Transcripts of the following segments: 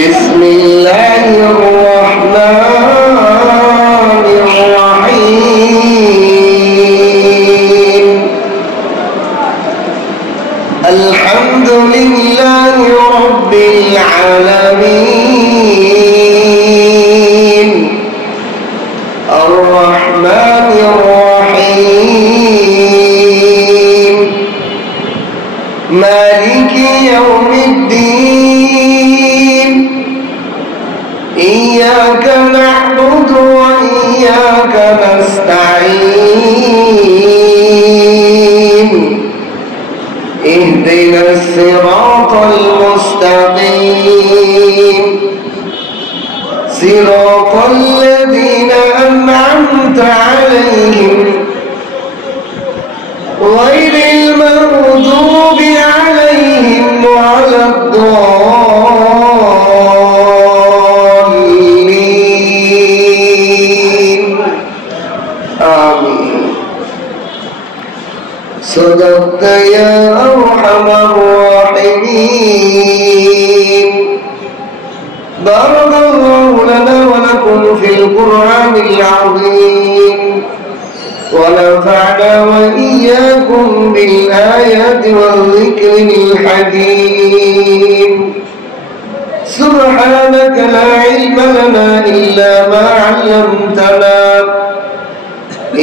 بسم الله الرحمن الرحيم الحمد لله رب العالمين الرحمن الرحيم مالك يوم الدين إياك نعبد وإياك نستعين اهدنا الصراط المستقيم صراط الذين أنعمت عليهم غير المغضوب عليهم ولا الضالين آمين صدقت يا أرحم الراحمين بارك الله لنا ولكم في القرآن العظيم ونفعنا وإياكم بالآيات والذكر الحكيم سبحانك لا علم لنا إلا ما علمتنا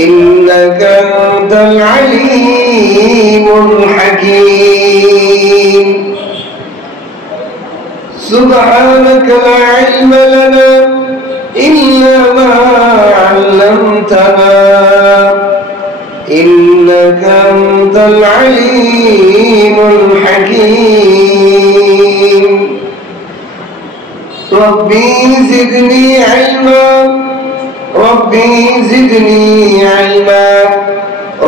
إنك أنت العليم الحكيم سبحانك لا علم لنا إلا ما علمتنا إنك أنت العليم الحكيم ربي زدني علما ربي زدني علما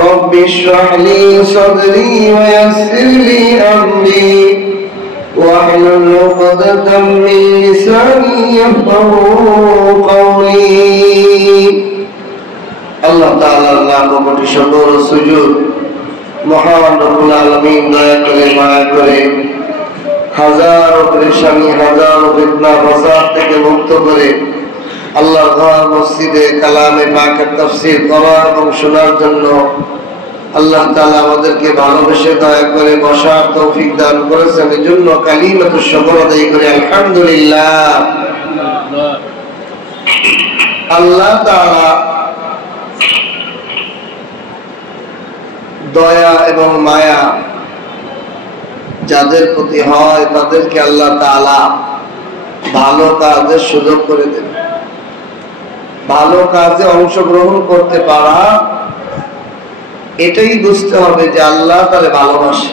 رب اشرح لي صدري ويسر لي أمري واحلل عقدة من لساني يفقهوا قولي আল্লাহ তাআলার লাখ কোটি শুকর ও সুজুদ মহান রব্বুল আলামিন দয়া করে মায়া করে হাজারো পরেশানি হাজারো ফিতনা ফাসাদ থেকে মুক্ত করে আল্লাহর ঘর মসজিদে কালামে পাকের তাফসীর করা এবং শোনার জন্য আল্লাহ তাআলা আমাদেরকে ভালোবেসে দয়া করে বসার তৌফিক দান করেছেন এজন্য কালিমাতুশ শুকর আদায় করে আলহামদুলিল্লাহ। আল্লাহ তাআলা দয়া এবং মায়া যাদের প্রতি হয় তাদেরকে আল্লাহ তাআলা ভালো কাজের সুযোগ করে দেন। ভালো কাজে অংশগ্রহণ করতে পারা এটাই বুঝতে হবে যে আল্লাহ তারে ভালোবাসে।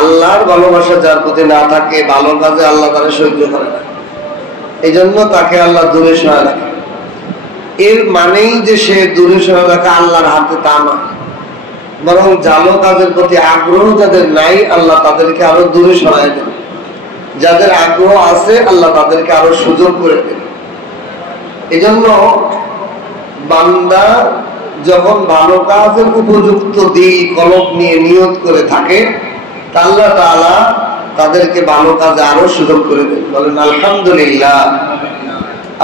আল্লাহর ভালোবাসা যার প্রতি না থাকে ভালো কাজে আল্লাহ তারে সহ্য করে না, এই জন্য তাকে আল্লাহ দূরে সরায় রাখে। এর মানেই যে সে দূরে সরায় রাখা আল্লাহর হাতে তা নয়, বরং ভালো কাজের প্রতি আগ্রহ যাদের নাই আল্লাহ তাদেরকে আরো দূরে সরায় দেন, যাদের আগ্রহ আছে আল্লাহ তাদেরকে আরো সুযোগ করে দেন। এই জন্য বান্দা যখন ভালো কাজের উপযুক্ত দিল কলব নিয়ে নিয়ত করে থাকে তা আল্লাহ তাআলা তাদেরকে ভালো কাজে আরো সুযোগ করে দেন। বলেন আলহামদুলিল্লাহ।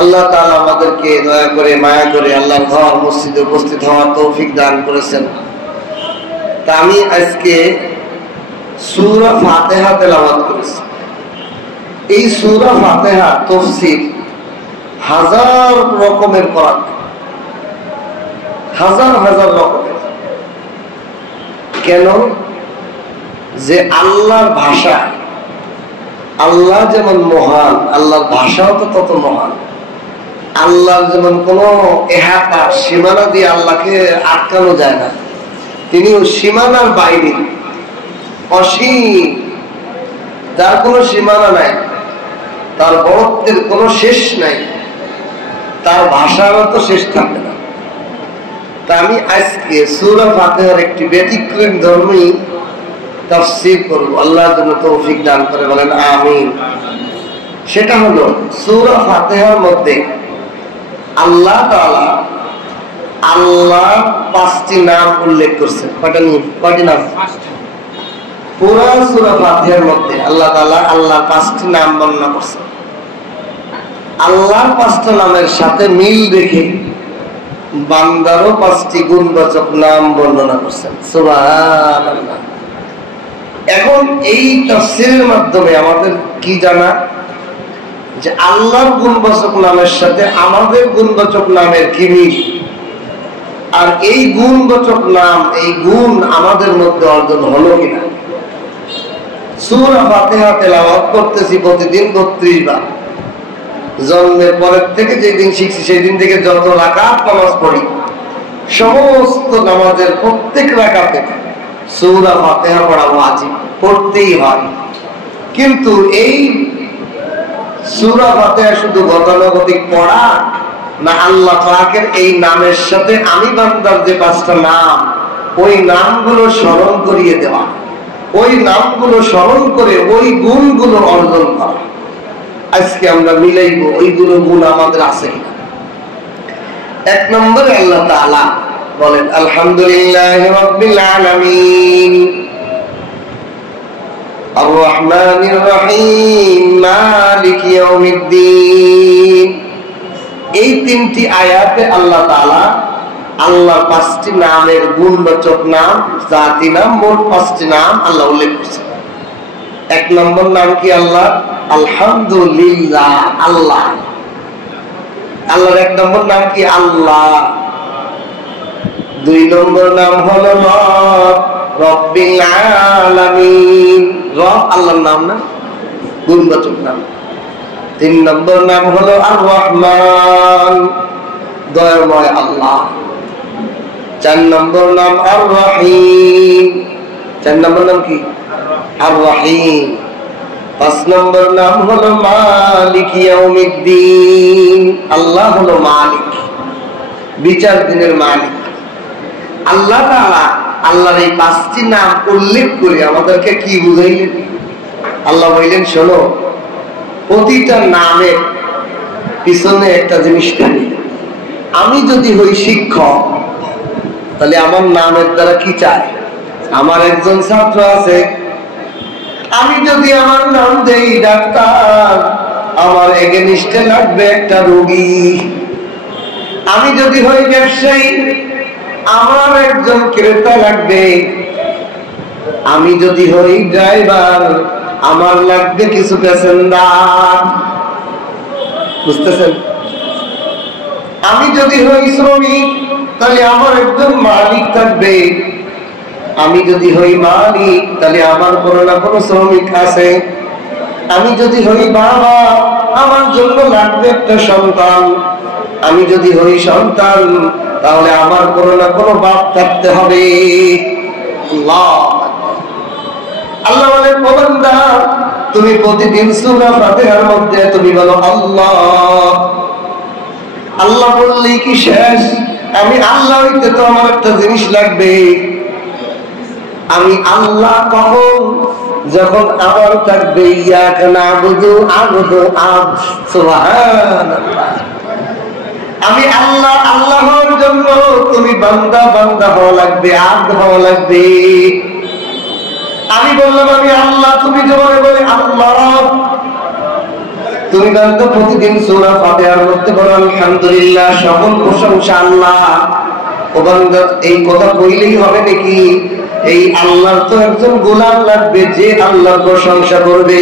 আল্লাহ তাআলা আমাদেরকে দয়া করে মায়া করে আল্লাহর ঘর মসজিদে উপস্থিত হওয়ার তৌফিক দান করেছেন। তা আমি আজকে সূরা ফাতিহা তেলাওয়াত করেছি। এই সূরা ফাতিহা তাফসীর হাজার রকমের করা, হাজার হাজার রকমের। কেন? যে আল্লাহর ভাষা, আল্লাহ যেমন মহান আল্লাহর ভাষাও তো তত মহান। আল্লাহর যেমন কোনো এহাতা সীমানা দিয়ে আল্লাহকে আটকানো যায় না, তিনি সীমানার বাইরে অসীম, যার কোনো সীমানা নাই, তার বড়ত্বের কোনো শেষ নাই, তার ভাষারও তো শেষ থাকবে না। তা আমি আজকে সূরা ফাতিহার একটি ব্যতিক্রম ধর্মী তাফসীর করব, আল্লাহ যেন তৌফিক দান করে, বলেন আমিন। সেটা হলো সূরা ফাতিহার মধ্যে আল্লাহ তাআলা আল্লাহ 5টি নাম উল্লেখ করছেন। কয়টি নাম? পুরা সূরা ফাতিহার মধ্যে আল্লাহ তাআলা আল্লাহর 5টি নাম বর্ণনা করছেন। আল্লাহর 5টা নামের সাথে মিল রেখে বান্দারও 5টি গুণবাচক নাম বর্ণনা করছেন। সুবহানাল্লাহ। এখন এই তাফসীরের মাধ্যমে আমাদের কি জানা, যে আল্লাহর গুণবাচক নামের সাথে আমাদের গুণবাচক নামের কি মিল, আর এই গুণবাচক নাম, এই গুণ আমাদের মধ্যে অর্জন হলো কিনা। সূরা ফাতিহা তেলাওয়াত করতেছি প্রতিদিন 32 বার। জন্মের পরের থেকে যেদিন শিখছি সেই দিন থেকে যত রাকাত নামাজ পড়ি, সমস্ত নামাজের প্রত্যেক রাকাতে সূরা ফাতিহা পড়া ওয়াজিব, পড়তেই হয়। কিন্তু এই সূরা ফাতিহা শুধু গতানুগতিক পড়া না, আল্লাহ পাকের এই নামের সাথে আমি বান্দার যে 5টা নাম, ওই নামগুলো স্মরণ করিয়ে দেওয়া, ওই নামগুলো স্মরণ করে ওই গুণগুলো অর্জন করা। আজকে আমরা মিলাইব ওইগুলো গুণ আমাদের আছে কিনা। 1 নম্বরে আল্লাহ তাআলা বলেন আলহামদুলিল্লাহি রাব্বিল আলামিন আর রহমানির রহিম মালিকি ইয়াউমিদ্দিন। এই 3টি আয়াতে আল্লাহ তাআলা আল্লাহর 5টি নামের গুণবাচক নাম, জাতি নাম, মোট 5টি নাম আল্লাহ উল্লেখ করেছেন। 1 নম্বর নাম কি আল্লাহ? আলহামদুলিল্লাহ, আল্লাহ। আল্লাহর 1 নম্বর নাম কি? আল্লাহ। 2 নম্বর নাম হলো রব, রব্বিল আলামিন। রব আল্লাহর নাম না, গুণবাচক নাম। 3 নম্বর নাম হলো আর রহমান, দয়াময় আল্লাহ। 4 নম্বর নাম আর রহিম। 4 নম্বর নাম কি? আর রহিম। 5 নম্বর নাম হলো মালিক ইয়াউমিদ্দিন। আল্লাহ হলো মালিক, বিচার দিনের মালিক। আল্লাহ তাআলা আল্লাহর এই 5টি নাম উল্লেখ করে আমাদেরকে কি বুঝাইলেন? আল্লাহ বললেন, শোনো, প্রতিটা নামের পিছনে একটা জিনিস থাকে। আমি যদি হই শিক্ষক, তাহলে আমার নামের দ্বারা কি চায়? আমার একজন ছাত্র আছে, আমি যদি আমার নাম দেই ডাক্তার, আমার এগেনিস্টে লাগবে একটা রোগী। আমি যদি হই ব্যবসায়ী, আমার একজন ক্রেতা লাগবে। আমি যদি হই ড্রাইভার, আমার লাগবে কিছু প্যাসেঞ্জার। বুঝতেছেন? আমি যদি হই শ্রমিক, তাহলে আমার একজন মালিক থাকবে। আমি যদি হই মালিক, তাহলে আমার কোনো না কোনো শ্রমিক আছে। আমি যদি হই বাবা, আমার জন্য লাগবে একটা সন্তান। আমি যদি হই সন্তান, তাহলে আমার কোনো না কোনো বাপ থাকতে হবে। আল্লাহ বলেন, ও বান্দা, তুমি প্রতিদিন সূরা ফাতিহার মধ্যে তুমি বলো আল্লাহ। আল্লাহ বললেই কি শেষ? আমি আল্লাহ হইতে তো আমার একটা জিনিস লাগবে। আমি আল্লাহ কখন? যখন আমার থাকবে ইয়াকা নাবুদু আবদু আব। সুবহানাল্লাহ। আমি আল্লাহ আল্লাহ হওয়ার জন্য তুমি বান্দা বান্দা হওয়া লাগবে, আব্দ হওয়া লাগবে। আমি বললাম আমি আল্লাহ, তুমি জোরে বলে আল্লাহ। তুমি বান্দা প্রতিদিন সূরা ফাতিহার মধ্যে বলো আলহামদুলিল্লাহ, সকল প্রশংসা আল্লাহ। ও বান্দা, এই কথা কইলেই হবে নাকি? এই আল্লাহর তো একজন গোলাম লাগবে যে আল্লাহর প্রশংসা করবে।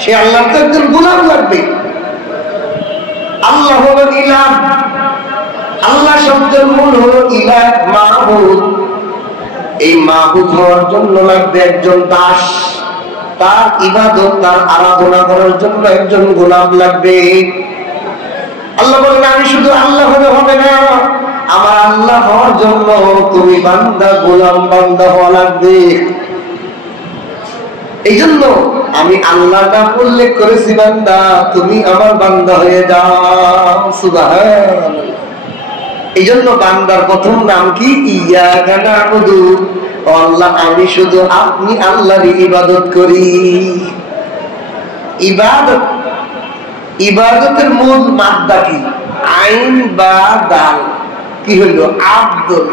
সে আল্লাহর তো একজন গোলাম লাগবে। আল্লাহ হলো ইলাহ। আল্লাহ শব্দের মূল হলো ইলাহ, মাবুদ। এই মাবুদ হওয়ার জন্য লাগবে একজন দাস। তার ইবাদত, তার আরাধনা করার জন্য একজন গোলাম লাগবে। আল্লাহ বলেন, আমি শুধু আল্লাহ হলে হবে না, আমার আল্লাহ হওয়ার জন্য তুমি বান্দা, গোলাম বান্দা হওয়া লাগবে। এই জন্য আমি আল্লাহর নাম উল্লেখ করেছি, বান্দা তুমি আমার বান্দা হয়ে যাও। সুবহানাল্লাহ। এই জন্য বান্দার প্রথম নাম কি? ইয়াকা নাবুদু। আল্লাহ, আমি শুধু আপনি আল্লাহর ইবাদত করি। ইবাদত, ইবাদতের মূল মাদ্দা কি? আইন বা দাল। কি হলো? আব্দুল।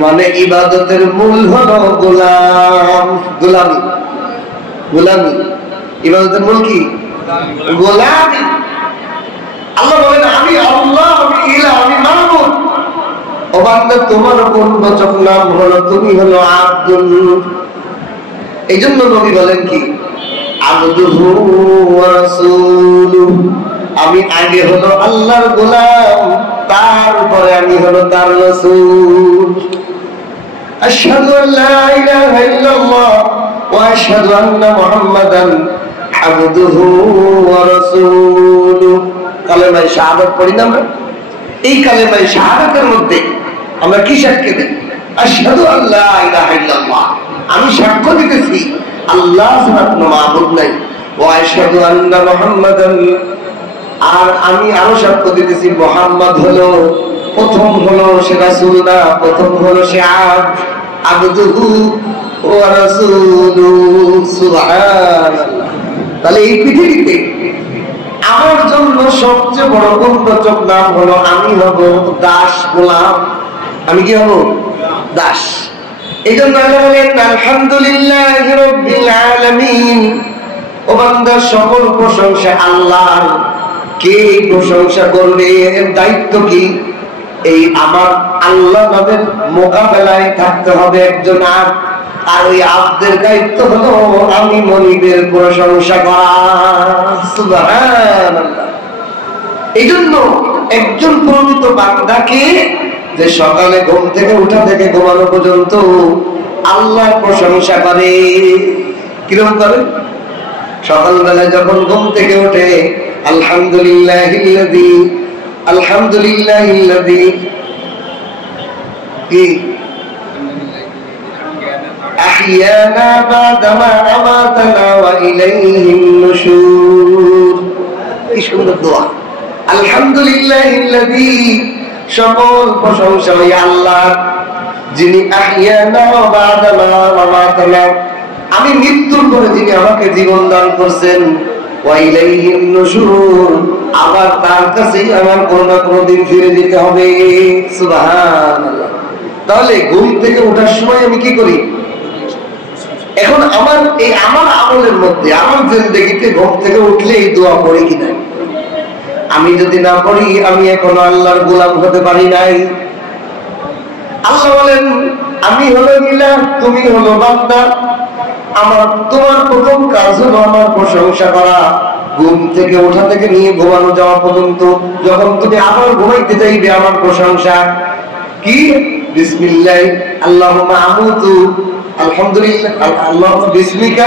মানে ইবাদতের মূল হলো গোলামি। গোলামি ইবাদতের মূল কি? গোলামি। আল্লাহ বলেন আমি আল্লাহ, আমি ইলাহ, আমি মাবুদ। ও বান্দা তোমার গুণবাচক নাম হলো তুমি হলো আব্দুল। এই জন্য নবী বলেন কি আবদুহু ওয়া রাসূলুহু, আমি আগে হলো আল্লাহর গোলাম, তারপরে আমি হলো তার রাসূল। আশহাদু আল্লা ইলাহা ইল্লাল্লাহ ওয়া আশহাদু আন্না মুহাম্মাদান আবদুহু ওয়া রাসূলুহু। কালেমা শাহাদাত পড়ি না আমরা? এই কালেমা শাহাদাতের মধ্যে আমরা কি সাক্ষ্য দিই? আশহাদু আল্লা ইলাহা ইল্লাল্লাহ, আমি সাক্ষ্য দিতেছি আল্লাহ ছাড়া কোনো মাবুদ নাই। ওয়া আশহাদু আন্না মুহাম্মাদান, আর আমি আরো সাক্ষ্য দিতেছি মুহাম্মদ হলো প্রথম হলো সে রাসূল না, প্রথম হলো সে আবদুহু ওয়া রাসূলুহু। সুবহানাল্লাহ। তাহলে এই পৃথিবীতে আমার জন্য সবচেয়ে বড় গুণবাচক নাম হলো আমি হব দাস, গোলাম। আমি কি হব? দাস। এই জন্য আল্লাহ বলেন আলহামদুলিল্লাহি রাব্বিল আলামিন। ও বান্দা সকল প্রশংসা আল্লাহর। কে প্রশংসা করবে? এর দায়িত্ব কি? এই আমার আল্লাহ নামের মোকাবেলায় থাকতে হবে একজন আব্দ, আর ওই আব্দের দায়িত্ব হলো আমি মনিবের প্রশংসা করা। সুবহানাল্লাহ। এই জন্য একজন প্রকৃত বান্দাকে যে সকালে ঘুম থেকে উঠা থেকে ঘুমানো পর্যন্ত আল্লাহর প্রশংসা করে। কিরকম করে? সকালবেলায় যখন ঘুম থেকে ওঠে আলহামদুলিল্লাহিল্লাযী, আলহামদুলিল্লাহিল্লাযী কি আহইয়ানা বা'দামা আমাতানা ওয়া ইলাইহিন নুশুর। কি সুন্দর দোয়া। আলহামদুলিল্লাহিল্লাযী, সকল প্রশংসা ওই আল্লাহ যিনি আহইয়ানা বা'দামা আমাতানা, আমি মৃত্যুর পরে যিনি আমাকে জীবন দান করছেন, ওয়া ইলাইহিন নুশুর, আবার তার কাছেই আমার কোনো না কোনো দিন ফিরে যেতে হবে। সুবহানাল্লাহ। তাহলে ঘুম থেকে ওঠার সময় আমি কি করি? এখন আমার এই আমার আমলের মধ্যে আমার জিন্দেগিতে ঘুম থেকে উঠলে এই দোয়া পড়ি কিনা? আমি যদি না পড়ি আমি এখনো আল্লাহর গোলাম হতে পারি নাই। আল্লাহ বলেন আমি হলো ইলাহ, তুমি হলো বান্দা। আমার তোমার প্রথম কাজ হলো আমার প্রশংসা করা। ঘুম থেকে ওঠা থেকে নিয়ে ঘুমানো যাওয়া পর্যন্ত যখন তুমি আবার ঘুমাইতে যাইবে আমার প্রশংসা কি? বিসমিল্লাহ আল্লাহুম্মা আমুতু, আলহামদুলিল্লাহ আল্লাহুম্মা বিসমিকা,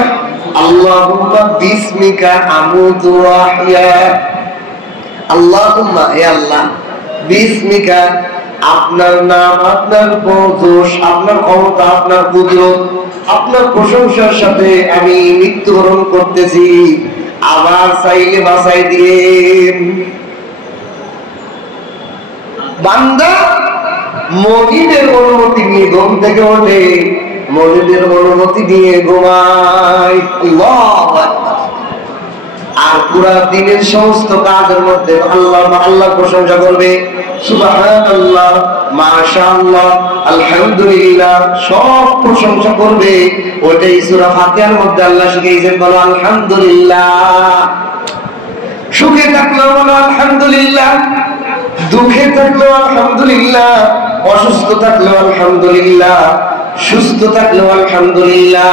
আল্লাহুম্মা বিসমিকা আমুতু ওয়া আহইয়া। আল্লাহুম্মা, হে আল্লাহ, বিসমিকা, আপনার নাম, আপনার পরশ, আপনার ক্ষমতা, আপনার কুদরত, আপনার প্রশংসার সাথে আমি মৃত্যুবরণ করতেছি, আবার চাইলে বাঁচাই দিয়ে। বান্দা মনিবের অনুমতি নিয়ে ঘুম থেকে ওঠে, মনিবের অনুমতি নিয়ে ঘুমায়। আল্লাহু আকবার। আর পুরা দিনের সমস্ত কাজের মধ্যে আল্লাহ প্রশংসা করবে। সুবহানাল্লাহ, মাশাআল্লাহ, আলহামদুলিল্লাহ, সব প্রশংসা করবে। ওইটাই সূরা ফাতিহার মধ্যে আল্লাহ শিখিয়েছেন, বলো আলহামদুলিল্লাহ। সুখে থাকলেও বলো আলহামদুলিল্লাহ, দুঃখে থাকলেও আলহামদুলিল্লাহ, অসুস্থ থাকলেও আলহামদুলিল্লাহ, সুস্থ থাকলেও আলহামদুলিল্লাহ,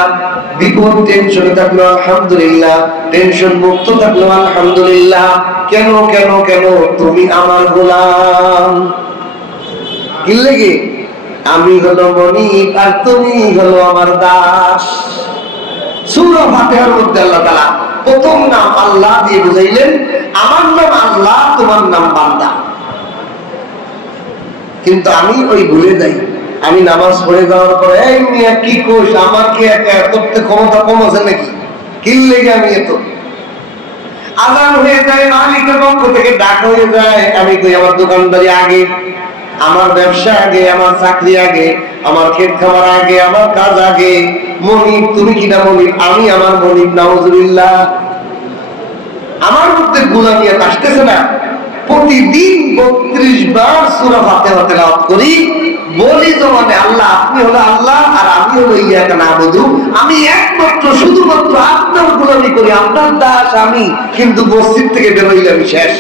বিপদ টেনশনে থাকলেও আলহামদুলিল্লাহ, টেনশন মুক্ত থাকলেও আলহামদুলিল্লাহ। কেন কেন কেন? তুমি আমার গোলাম। কি লাগে? আমি হলো মনিব আর তুমি হলো আমার দাস। সূরা ফাতিহার মধ্যে আল্লাহ তাআলা প্রথম নাম আল্লাহ দিয়ে বুঝাইলেন, আমার নাম আল্লাহ, তোমার নাম বান্দা। কিন্তু আমি ওই ভুলে যাই। আমি নামাজ পড়ে যাওয়ার পরে এই মিয়া কি কোষ, আমার কি একা করতে ক্ষমতা কম আছে নাকি? কি লেগে আমি এত আজান হয়ে যায়, মালিকের পক্ষ থেকে ডাক হয়ে যায়, আমি কই আমার দোকানদারি আগে, আমার ব্যবসা আগে, আমার চাকরি আগে, আমার ক্ষেত খামার আগে, আমার কাজ আগে। মনিব তুমি কিনা মনিব? আমি আমার মনিব। নাউজুবিল্লাহ। আমার মধ্যে গুনাহিয়াত আসতেছে না। প্রতিদিন 32 বার সূরা ফাতিহা তেলাওয়াত করি, বলি তো মানে আল্লাহ আপনি হলো আল্লাহ আর আমি হলো ইয়াকা নাবুদু, আমি একমাত্র শুধুমাত্র আপনার গোলামি করি, আপনার দাস আমি, কিন্তু মসজিদ থেকে বের হইলে আমি শেষ।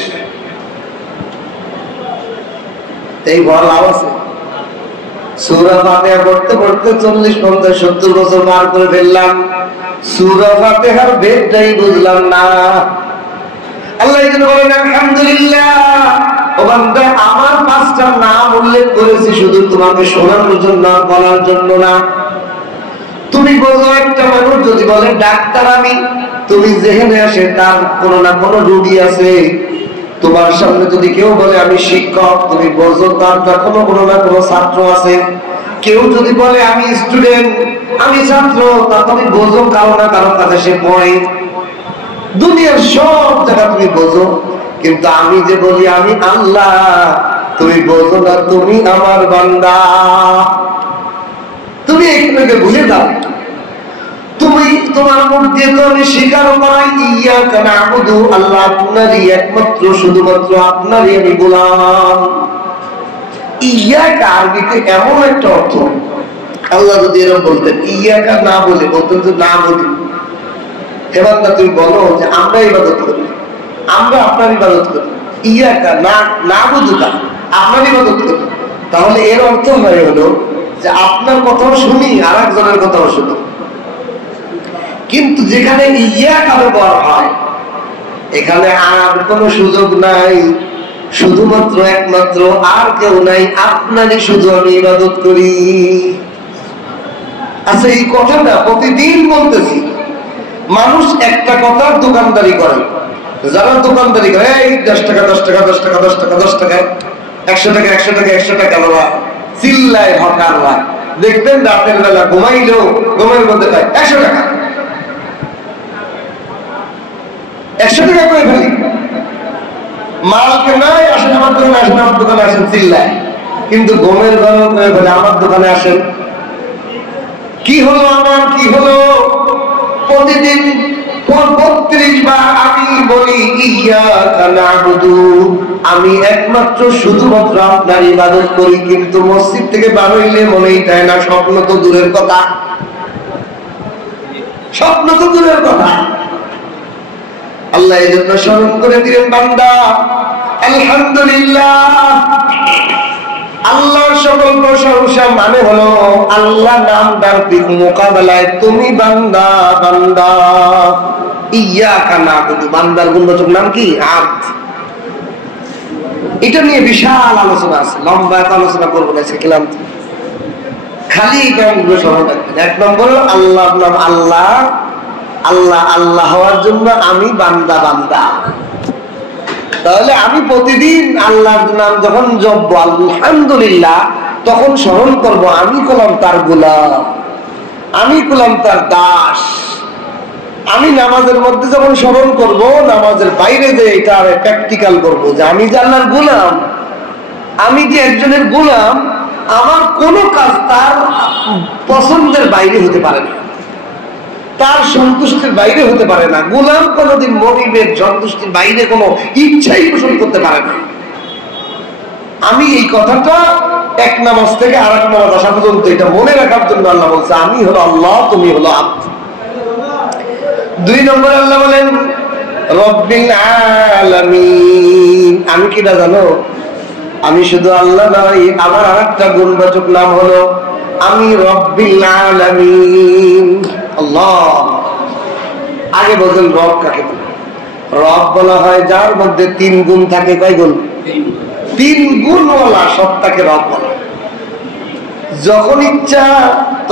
এই বড় লাভ আছে। সূরা ফাতিহা পড়তে পড়তে 40, 50, 70 বছর পার করে ফেললাম, সূরা ফাতিহার ভেদটাই বুঝলাম না। আল্লাহ এই জন্য বলেন আলহামদুলিল্লাহ, ও বান্দা আমার 5টা নাম উল্লেখ করেছি শুধু তোমাকে শোনানোর জন্য, বলার জন্য না। তুমি বলো একটা মানুষ যদি বলে ডাক্তার আমি, তুমি যেখানে আসে তার কোনো না কোনো রোগী আছে। তোমার সামনে যদি কেউ বলে আমি শিক্ষক, তুমি বোঝো তার কোনো না কোনো ছাত্র আছে। কেউ যদি বলে আমি স্টুডেন্ট, আমি ছাত্র, তা তুমি বোঝো কারো না কারো কাছে সে পড়ে। দুনিয়ার সব জায়গা তুমি বোঝো, কিন্তু আমি যে বলি আমি আল্লাহ, তুমি বোঝো না তুমি আমার বান্দা। তুমি এখানে ভুলে যাও, তুমি তোমার মুখ দিয়ে তো আমি স্বীকার করাই ইয়াকা নাবুদু, আল্লাহ আপনারই একমাত্র শুধুমাত্র আপনারই আমি গোলাম। ইয়াকা আরবিতে এমন একটা অর্থ, আল্লাহ যদি এরকম বলতেন ইয়াকা না বলে বলতেন যে না বলি, এবার না তুমি বলো যে আমরা ইবাদত করি, আমরা আপনার ইবাদত করি, ইয়াকা না নাবুদুকা আপনার ইবাদত করি, তাহলে এর অর্থ হয়ে হলো যে আপনার কথাও শুনি আর একজনের কথাও শুনি। কিন্তু যেখানে ইয়াকা ব্যবহার হয়, এখানে আর কোনো সুযোগ নাই, শুধুমাত্র একমাত্র আর কেউ নাই, আপনারই শুধু আমি ইবাদত করি। আচ্ছা, এই কথাটা প্রতিদিন বলতেছি। মানুষ একটা কথার দোকানদারি করে, যারা দোকানদারি করে এই 10 টাকা 10 টাকা 10 টাকা 10 টাকা 10 টাকা 100 টাকা 100 টাকা 100 টাকা বাবা চিল্লায় হকাররা, দেখবেন রাতের বেলা ঘুমাইলেও ঘুমের মধ্যে পায় 100 টাকা 100 টাকা করে ফেলি। মাল কেনায় আসেন আমার দোকানে, আসেন আমার দোকানে আসেন চিল্লায়, কিন্তু ঘুমের ঘরে করে ফেলে আমার দোকানে আসেন। কি হলো আমার, কি হলো? প্রতিদিন 32 বার আমি বলি ইয়াকা নাবুদু, আমি একমাত্র শুধুমাত্র আপনার ইবাদত করি, কিন্তু মসজিদ থেকে বার হইলে মনেই চায় না, স্বপ্ন তো দূরের কথা, স্বপ্ন তো দূরের কথা। আল্লাহ এই জন্য স্মরণ করে দিলেন বান্দা আলহামদুলিল্লাহ। আল্লাহর সকল প্রশংসা মানে হলো আল্লাহ নামটার মোকাবেলায় তুমি বান্দা বান্দা। ইয়াকা নাবুদু, বান্দার গুণবাচক নাম কি? আব্দ। এটা নিয়ে বিশাল আলোচনা আছে, লম্বা একটা আলোচনা করবো না, ক্লান্ত। খালি কেমন স্মরণ রাখবেন, 1 নম্বর আল্লাহর নাম আল্লাহ, আল্লাহ আল্লাহ হওয়ার জন্য আমি বান্দা বান্দা। তাহলে আমি প্রতিদিন আল্লাহর নাম যখন জপবো আলহামদুলিল্লাহ, তখন স্মরণ করব আমি কলাম তার গোলাম, আমি কলাম তার দাস। আমি নামাজের মধ্যে যখন স্মরণ করব, নামাজের বাইরে যে এটা প্র্যাকটিক্যাল করব যে আমি যে আল্লাহর গোলাম, আমি যে একজনের গোলাম, আমার কোনো কাজ তার পছন্দের বাইরে হতে পারে না, তার সন্তুষ্টির বাইরে হতে পারে না। গোলাম কোনোদিন মনিবের সন্তুষ্টির বাইরে কোনো ইচ্ছাই পোষণ করতে পারে না। আমি এই কথাটা 1 নামাজ থেকে আর 1 নামাজ আসা পর্যন্ত এটা মনে রাখার জন্য আল্লাহ বলছে আমি হলো আল্লাহ, তুমি হলো আব্দ। 2 নম্বরে আল্লাহ বলেন রব্বিল আলামিন। আমি কিনা জানো, আমি শুধু আল্লাহ নয়, আমার আরেকটা গুণবাচক নাম হলো আমি রব্বিল আলামিন। আল্লাহ আগে বলছেন রব কাকে বলে? রব বলা হয় যার মধ্যে 3 গুণ থাকে। কয় গুণ? 3 গুণওয়ালা সত্তাকে রব বলা। যখন ইচ্ছা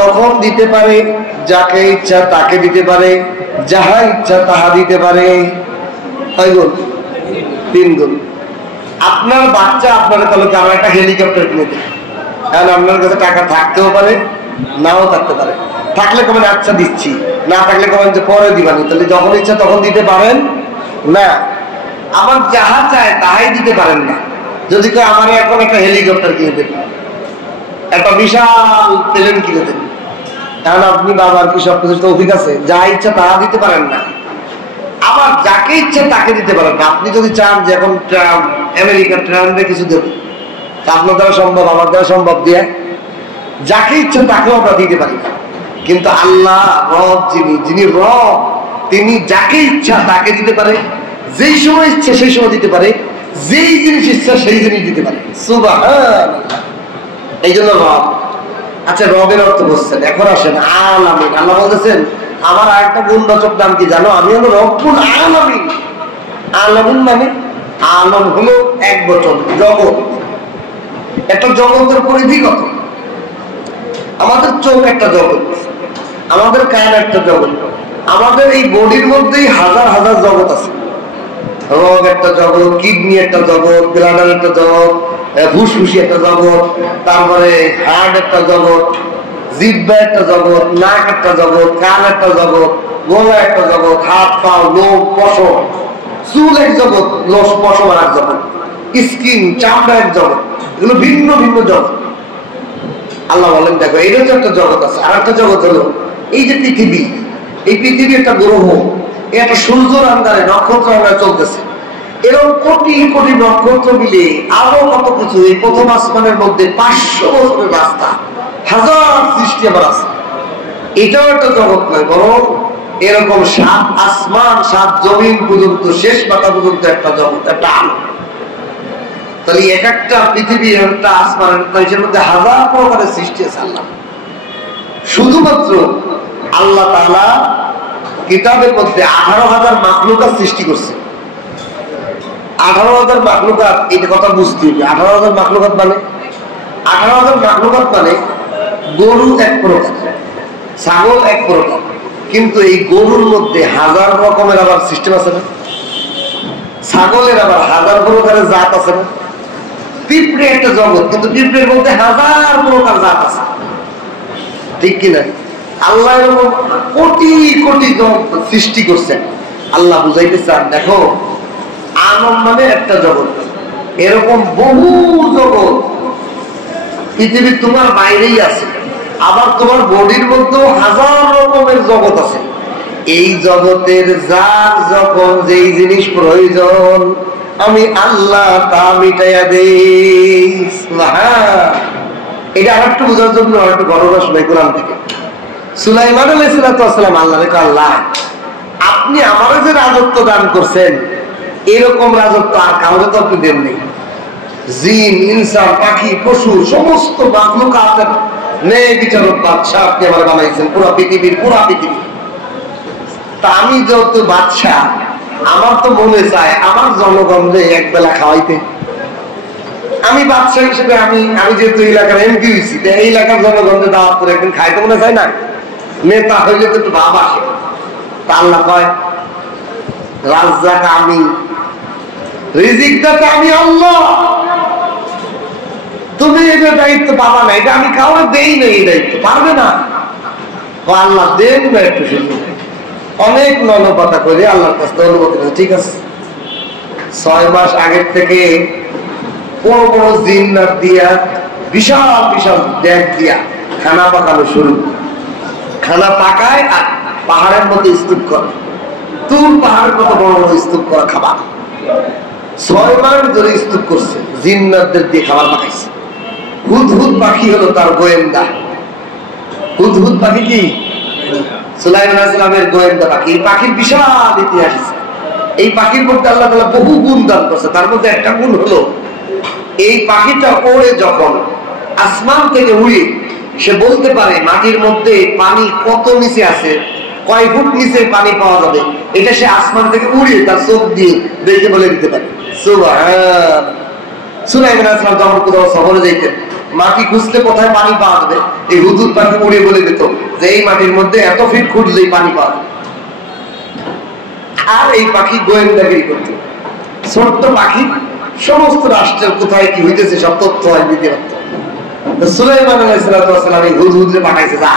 তখন দিতে পারে, যাকে ইচ্ছা তাকে দিতে পারে, যাহা ইচ্ছা তাহা দিতে পারে। কয় গুণ? 3 গুণ। আপনার বাচ্চা আপনার তাহলে আমার একটা হেলিকপ্টার কিনে দেয়, কারণ আপনার কাছে টাকা থাকতেও পারে নাও থাকতে পারে। থাকলে কবেন আচ্ছা দিচ্ছি, না থাকলে কবেন যে পরে দিবানি। তাহলে যখন ইচ্ছা তখন দিতে পারেন না। আমার যাহা চায় তাহাই দিতে পারেন না। যদি কেউ আমার এখন একটা হেলিকপ্টার কিনে দেন, একটা বিশাল প্লেন কিনে দেন, কারণ আপনি বাবার কি সবকিছু তৌফিক আছে, যা ইচ্ছা তাহা দিতে পারেন না। আবার যাকে ইচ্ছা তাকে দিতে পারেন না। আপনি যদি চান যে এখন আমেরিকার ট্রাম্পে কিছু দেবেন, আপনার দ্বারা সম্ভব, আমার দ্বারা সম্ভব দিয়ে যাকে ইচ্ছা তাকেও আমরা দিতে পারি না। কিন্তু আল্লাহ রব, যিনি রব, তিনি যাকে ইচ্ছা তাকে দিতে পারে, যেই সময় ইচ্ছা সেই সময় দিতে পারে, যেই জিনিস ইচ্ছা সেই জিনিস দিতে পারে। সুবহানাল্লাহ। এই জন্য রব। আচ্ছা, রবের অর্থ বুঝছেন, এখন আসেন আলামিন। আল্লাহ বলতেছেন আমার আরেকটা গুণবাচক নাম কি জানো? আমি হলো রব্বুল আলামিন। আলামিন মানে আলম হলো এক বচন, জগৎ। একটা জগতের পরিধি কত? আমাদের চোখ একটা জগৎ, আমাদের কান একটা জগৎ, আমাদের এই বডির মধ্যেই হাজার হাজার জগৎ আছে। রগ একটা জগৎ, কিডনি একটা জগৎ, ব্লাডার একটা জগৎ, ফুসফুসি একটা জগৎ, তারপরে হার্ট একটা জগৎ, জিহ্বা একটা জগৎ, নাক একটা জগৎ, কান একটা জগৎ, গলা একটা জগৎ, হাত পা, লোম, পশম, চুল এক জগৎ, লোস পশম আর এক জগৎ, স্কিন চামড়া এক জগৎ। এগুলো ভিন্ন ভিন্ন জগৎ। আল্লাহ বলেন দেখো এটা তো একটা জগৎ আছে। আর একটা জগৎ হলো এই যে পৃথিবী। এই পৃথিবী একটা গ্রহ, একটা সূর্যের আন্দারে নক্ষত্র আমরা চলতেছে। এরকম কোটি কোটি নক্ষত্র মিলে আরো কত কিছু। এই প্রথম আসমানের মধ্যে 500 বছরের রাস্তা, হাজার সৃষ্টি আবার আছে। এটাও একটা জগৎ নয়, বরং এরকম 7 আসমান 7 জমিন পর্যন্ত, শেষ পাতা পর্যন্ত একটা জগৎ, একটা আলো। তাহলে এক একটা পৃথিবী, একটা আসমান, এর মধ্যে হাজার প্রকারের সৃষ্টি আছে। আল্লাহ শুধুমাত্র আল্লাহ তাআলা কিতাবের মধ্যে 18,000 মাখলুকাত সৃষ্টি করছে। 18,000 মাখলুকাত, এটা কথা বুঝতে হবে। 18,000 মাখলুকাত মানে 18,000 মাখলুকাত মানে গরু এক প্রকার, ছাগল এক প্রকার, কিন্তু এই গরুর মধ্যে হাজার রকমের আবার সিস্টেম আছে না? ছাগলের আবার হাজার প্রকারের জাত আছে না? পিঁপড়ে একটা জগৎ, কিন্তু পিঁপড়ের মধ্যে হাজার প্রকার জাত আছে, ঠিক কিনা? আল্লাহ এরকম কোটি কোটি সৃষ্টি করছেন। আল্লাহ বুঝাইতে চান দেখো আলম মানে একটা জগৎ, এরকম বহু জগৎ পৃথিবীর তোমার বাইরেই আছে। আবার তোমার বডির মধ্যেও হাজার রকমের জগৎ আছে। এই জগতের যার যখন যেই জিনিস প্রয়োজন আমি আল্লাহ তা মিটাইয়া দেই। এটা আর একটু বোঝার জন্য আর একটু ঘটনা শোনাই কোরআন থেকে। সুলাইমান আলাইহিস সালাম আল্লাহ রে আল্লাহ আপনি আমারে যে রাজত্ব দান করছেন এরকম রাজত্ব আর কাউকে তো আপনি দেন নেই। জিন, ইনসান, পাখি, পশু সমস্ত মাখলুকাতের ন্যায় বিচারক বাদশাহ আপনি আমার বানাইছেন, পুরা পৃথিবীর পুরা পৃথিবী। তা আমি যেহেতু বাদশাহ, আমার তো মনে চায় আমার জনগণকে এক বেলা খাওয়াইতে। আমি বাদশাহ হিসেবে আমি যেহেতু এলাকার এমপি হয়েছি, এই এলাকার জনগণকে দাওয়াত করে একদিন খাইতে মনে চায় না? নেতা হইলে তো একটু ভাব আসে। তা আল্লাহ কয় রাজ্জাক আমি, রিজিক দাতা আমি আল্লাহ, তুমি এটা দায়িত্ব পাবা না, এটা আমি কাউকে দেই না, এই দায়িত্ব পারবে না। আল্লাহ দেন না একটু শুধু। অনেক নলপাতা করে আল্লাহর কাছে অনুমতি নেই, ঠিক আছে। 6 মাস আগের থেকে বড় বড় জিন্নাত দিয়া বিশাল বিশাল ড্যাগ দিয়া খানা পাকানো শুরু। খানা পাকায় আর পাহাড়ের মধ্যে স্তূপ করে, তুল পাহাড়ের মতো বড় বড় স্তূপ করা খাবার। 6 মাস ধরে স্তূপ করছে, জিন্নাতদের দিয়ে খাবার পাকাইছে। হুদহুদ পাখি হলো তার গোয়েন্দা। হুদহুদ পাখি কি? সুলাইমান আলাইহিস সালামের গোয়েন্দা পাখি। এই পাখির বিশাল ইতিহাস আছে। এই পাখির মধ্যে আল্লাহ তাআলা বহু গুণ দান করছে। তার মধ্যে একটা গুণ হলো এই পাখিটা ওড়ে যখন আসমান থেকে উড়ে, সে বলতে পারে মাটির মধ্যে পানি কত নিচে আছে, কয় ফুট নিচে পানি পাওয়া যাবে, এটা সে আসমান থেকে উড়ে তার চোখ দিয়ে দেখে বলে দিতে পারে। সুবহান। সুলাইমান আলাইহিস সালাম যখন কোথাও সফরে যাইতেন, মাটি খুঁজতে কোথায় পানি পাওয়া যাবে, এই হুদহুদ পাখি উড়ে বলে দিত যে এই মাটির মধ্যে এত ফিট খুঁজলেই পানি পাওয়া যাবে। আর এই পাখি গোয়েন্দাগিরি করত। ছোট্ট পাখি সমস্ত রাষ্ট্রের কোথায় কি হইতেছে সব তথ্য দিতে পারত। সুলাইমান আলাইহিস সালাম এই হুদহুদরে পাঠাইছে, যা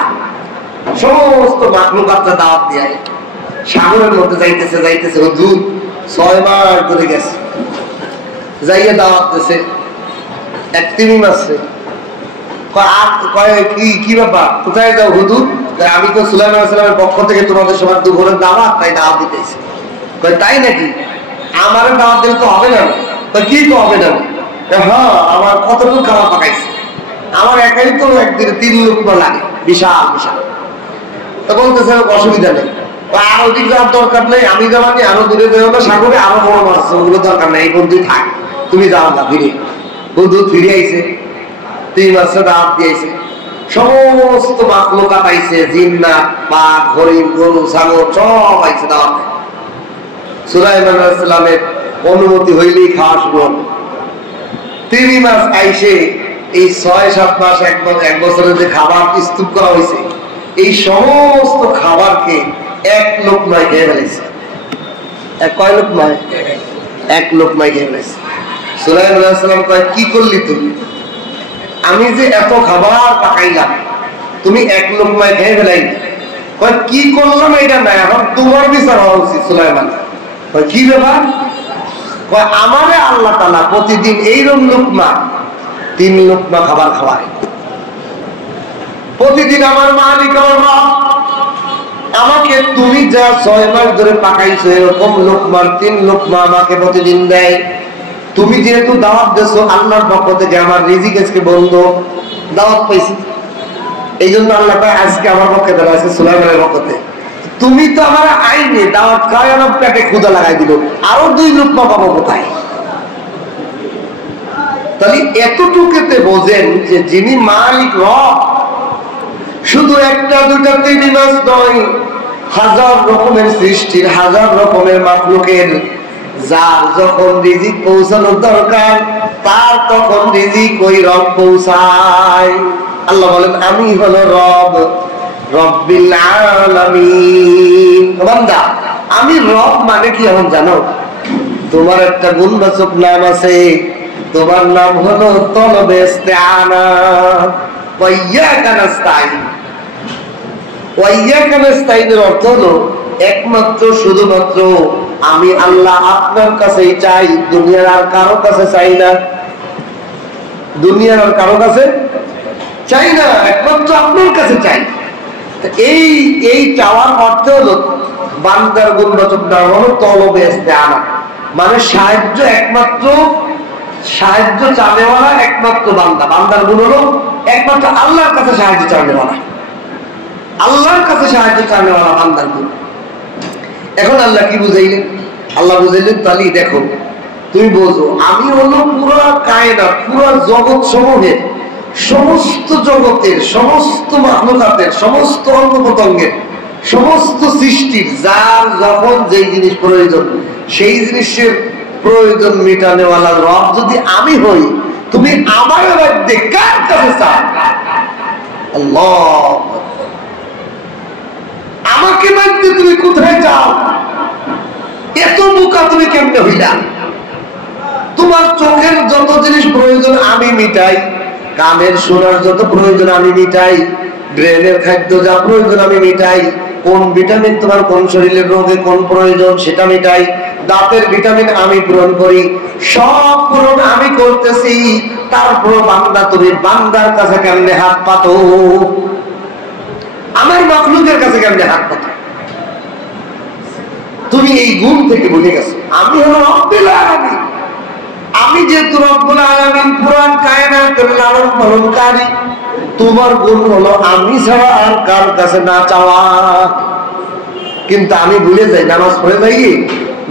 সমস্ত মাখলুকাতকে দাওয়াত দিয়ে সাগরের মধ্যে যাইতেছে যাইতেছে। হুদহুদ 6 মাস ধরে গেছে, যাইয়া দাওয়াত দিছে। এক তিমিম আছে, কি ব্যাপার, কোথায় যাও হুদহুদ? আমি তো সুলাইমান আলাইহিস সালামের পক্ষ থেকে তোমাদের সবার দুপুরের দাওয়াত, তাই দাওয়াত দিতেছি। তাই নাকি? আমার দাওয়াত দিলে তো হবে না। কি তো হবে না? হ্যাঁ, আমার কতটুকু খাবার পাকাইছে। আমার একাই তো একদিনে 3 লুকমা লাগে, বিশাল বিশাল। তো বলতেছে অসুবিধা নেই, আরো দিক যাওয়ার দরকার নেই, আমি যাবানি, আরো দূরে যাবো না, সাগরে আরো বড় মাছ আছে, ওগুলো দরকার নেই, এই বন্ধুই থাক, তুমি যাও না। ফিরে বন্ধু ফিরে আইছে, 3 মাসে দাঁত দিয়েছে, সমস্ত মাখলুকাত আইছে, জিন্নাত, বাঘ, হরিণ, গরু, ছাগল সব আইছে দাওয়াত। সুলাইমান আলাইহিস সালামের অনুমতি হইলেই খাওয়া শুরু হবে। 3 মাস আইসে এই 6-7 মাস, 1 বছরের যে খাবার স্তূপ করা হয়েছে, এই সমস্ত খাবারকে 1 লোকমায় খেয়ে ফেলেছে। কয় লোকমায়? 1 লোকমায় খেয়ে ফেলেছে। সুলাইমান আলাইহিস সালাম কয়, কি করলি তুমি? আমি যে এত খাবার পাকাইলাম, তুমি 1 লোকমায় খেয়ে ফেলাই। কয়, কি করলাম এটা না, এখন তোমার বিচার হওয়া উচিত। সুলাইমান কয়, কি ব্যাপার? কয়, আমারে আল্লাহ তাআলা প্রতিদিন এইরকম লোকমা 3 লোকমা খাবার খাওয়ায়। প্রতিদিন আমার মালিক আমার রব আমাকে তুমি যা 6 মাস ধরে পাকাইছো, এরকম লোকমার 3 লোকমা আমাকে প্রতিদিন দেয়। তুমি যেহেতু দাওয়াত দিছো আল্লাহর পক্ষ থেকে, আমার রিজিক আজকে বন্ধ, দাওয়াত পাইছি, এই জন্য আল্লাহ তাআলা আজকে আমার পক্ষে দেওয়া আছে, সুলাইমানের পক্ষ থেকে। তুমি তো আমার আইনে দাওয়াত খাওয়ায় আমার পেটে ক্ষুধা লাগাই দিল, আরো 2 লোকমা পাবো কোথায়? তাহলে এতটুকুতে বোঝেন যে যিনি মালিক রব, শুধু 1-2টা 3 মাস নয়, 1000 রকমের সৃষ্টির, 1000 রকমের মাখলুকের, যার যখন রিজিক পৌঁছানোর দরকার তার তখন রিজিক ওই রব পৌঁছায়। আল্লাহ বলেন, আমি হলো রব, রব্বিল আলামিন। বান্দা, আমি রব মানে কি এখন জানো? তোমার একটা গুণবাচক নাম আছে, তোমার নাম হলো তলবে ইস্তিআনা, ওয়া ইয়াকা নাস্তাইন। ওয়া ইয়াকা নাস্তাইনের অর্থ হলো একমাত্র শুধুমাত্র আমি আল্লাহ আপনার কাছেই চাই, দুনিয়ার আর কারো কাছে চাই না। দুনিয়ার আর কারো কাছে চাই না, একমাত্র আপনার কাছে চাই। এই চাওয়ার অর্থ হলো বান্দার গুণবাচক নাম হলো তলবে ইস্তিআনা, মানে সাহায্য একমাত্র, সাহায্য চাওয়ালা একমাত্র বান্দা। বান্দার গুণ হলো একমাত্র আল্লাহর কাছে সাহায্য চাওয়ালা, আল্লাহর কাছে সাহায্য চাওয়ালা বান্দার গুণ। এখন আল্লাহ কি বুঝাইলেন? আল্লাহ বুঝাইলেন, তাহলে দেখো, তুমি বোঝো আমি হলো পুরো কায়নাত, পুরো জগৎ সমূহের, সমস্ত জগতের, সমস্ত মাখলুকাতের, সমস্ত অঙ্গ প্রত্যঙ্গের, সমস্ত সৃষ্টির যার যখন যেই জিনিস প্রয়োজন, সেই জিনিসের প্রয়োজন মেটানেওয়ালা রব যদি আমি হই, তুমি আমার মধ্যে কার কাছে চাও? আল্লাহ। আমাকে মধ্যে তুমি কোথায় চাও? এত বোকা তুমি কেমনে হইলা? তোমার চোখের যত জিনিস প্রয়োজন আমি মিটাই, কানের শোনার যত প্রয়োজন আমি মিটাই, ব্রেনের খাদ্য যা প্রয়োজন আমি মিটাই, কোন ভিটামিন তোমার কোন শরীরের রোগে কোন প্রয়োজন সেটা মিটাই, দাঁতের ভিটামিন আমি পূরণ করি, সব পূরণ আমি করতেছি। তারপর বান্দা, তুমি বান্দার কাছে কেমনে হাত পাতো? আমার মাখলুকের কাছে কেমনে হাত পাতো? তুমি এই গুণ থেকে বুঝে গেছো আমি হলো রব্বুল আলামিন। আমি যেহেতু রব্বুল আলামিন, পুরান কায়নাতের লালন পালনকারী, তোমার গুণ হলো আমি ছাড়া আর কার কাছে না চাওয়া। কিন্তু আমি ভুলে যাই, নামাজ পড়ে যাই,